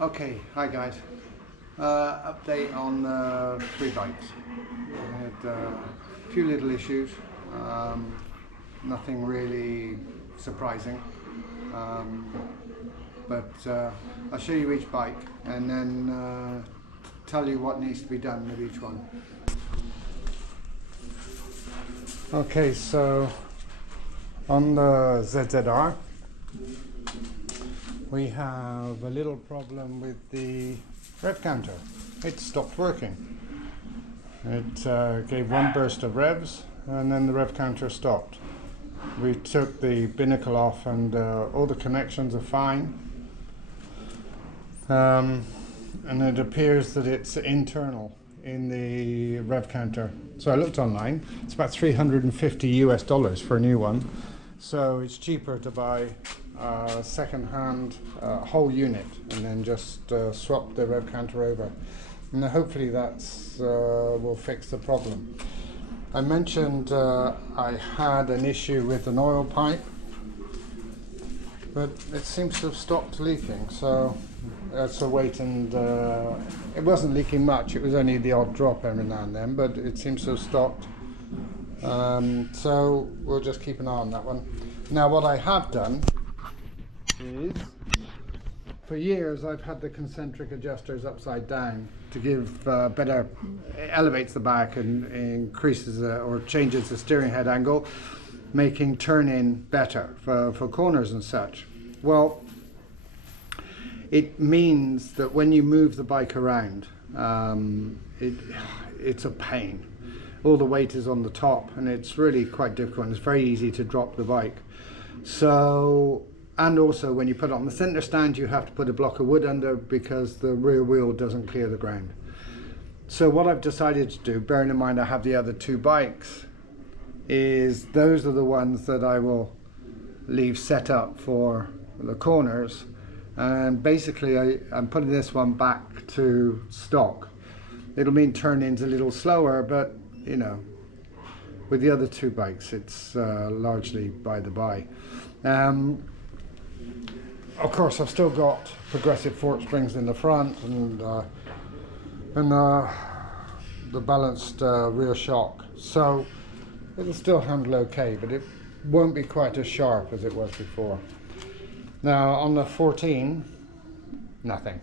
Okay, hi guys. Update on 3 bikes. I had a few little issues, nothing really surprising, but I'll show you each bike and then tell you what needs to be done with each one. Okay, so on the ZZR we have a little problem with the Rev Counter. It stopped working. It gave one burst of revs and then the Rev Counter stopped. We took the binnacle off and all the connections are fine. And it appears that it's internal in the Rev Counter. So I looked online. It's about $350 for a new one. So it's cheaper to buy a second-hand whole unit and then just swap the Rev Counter over. And hopefully that's will fix the problem. I mentioned I had an issue with an oil pipe, but it seems to have stopped leaking. So that's a wait, and it wasn't leaking much. It was only the odd drop every now and then, but it seems to have stopped. So we'll just keep an eye on that one. Now what I have done is, for years I've had the concentric adjusters upside down to give better, elevates the back and increases or changes the steering head angle, making turn-in better for corners and such. Well, it means that when you move the bike around, it's a pain. All the weight is on the top and it's really quite difficult, and it's very easy to drop the bike. So, and also when you put it on the center stand, you have to put a block of wood under because the rear wheel doesn't clear the ground. So what I've decided to do, bearing in mind I have the other 2 bikes, is those are the ones that I will leave set up for the corners. And basically I'm putting this one back to stock. It'll mean turn-ins a little slower, but you know, with the other 2 bikes it's largely by the by. Of course I've still got progressive fork springs in the front and the balanced rear shock, so it'll still handle okay, but it won't be quite as sharp as it was before. Now on the 14, nothing.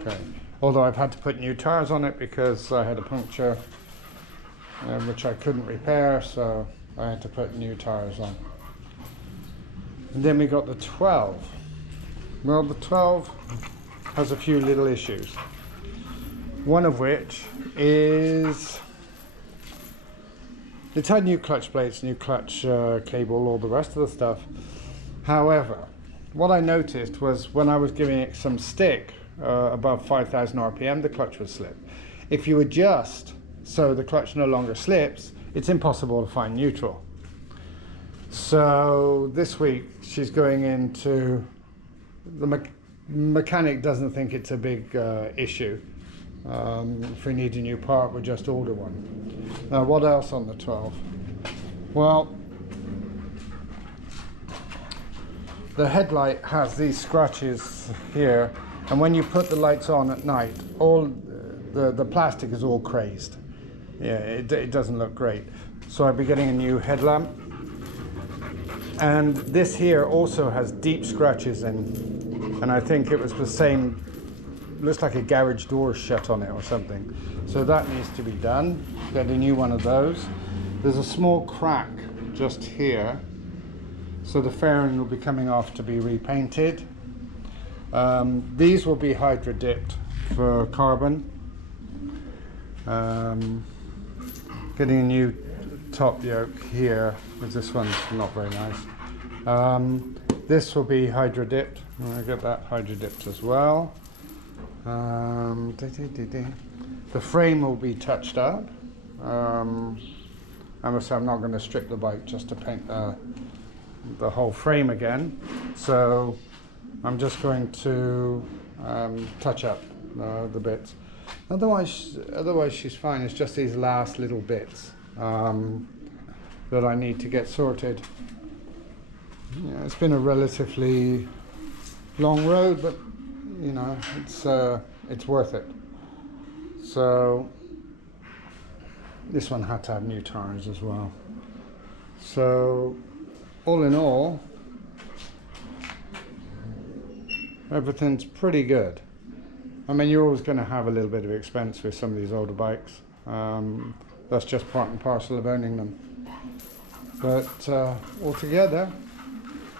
Okay, although I've had to put new tires on it because I had a puncture which I couldn't repair, so I had to put new tires on. And then we got the 12. Well, the 12 has a few little issues. One of which is it's had new clutch plates, new clutch cable, all the rest of the stuff. However, what I noticed was when I was giving it some stick above 5,000 RPM, the clutch would slip. If you adjust so the clutch no longer slips, it's impossible to find neutral. So this week she's going into, the mechanic doesn't think it's a big issue. If we need a new part, we'll just order one. Now what else on the 12? Well, the headlight has these scratches here, and when you put the lights on at night, all the plastic is all crazed. Yeah, it doesn't look great. So I'll be getting a new headlamp. And this here also has deep scratches in, and I think it was the same, looks like a garage door shut on it or something. So that needs to be done. Get a new one of those. There's a small crack just here, so the fairing will be coming off to be repainted. These will be hydro dipped for carbon. Getting a new top yoke here, because this one's not very nice. This will be hydro dipped. I'll get that hydro dipped as well. The frame will be touched up. I must say I'm not going to strip the bike just to paint the whole frame again. So I'm just going to touch up the bits. Otherwise she's fine. It's just these last little bits that I need to get sorted. Yeah, it's been a relatively long road, but you know, it's worth it. So this one had to have new tires as well. So all in all, everything's pretty good. I mean, you're always going to have a little bit of expense with some of these older bikes. That's just part and parcel of owning them. But altogether,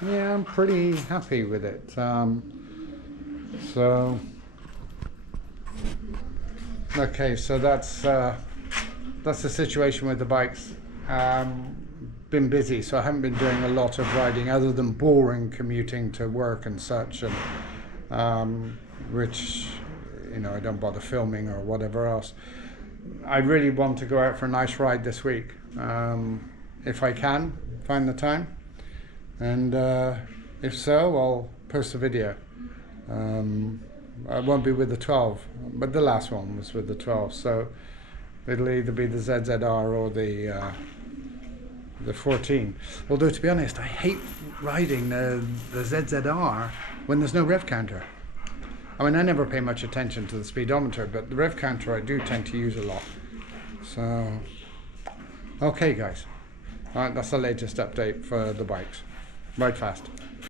yeah, I'm pretty happy with it. So, okay, so that's the situation with the bikes. Been busy, so I haven't been doing a lot of riding other than boring commuting to work and such, and which, you know, I don't bother filming or whatever else. I really want to go out for a nice ride this week, if I can find the time, and if so, I'll post a video. I won't be with the 12, but the last one was with the 12, so it'll either be the ZZR or the 14. Although, to be honest, I hate riding the ZZR when there's no Rev Counter. I mean, I never pay much attention to the speedometer, but the Rev Counter I do tend to use a lot. So, okay guys, all right, that's the latest update for the bikes. Ride fast.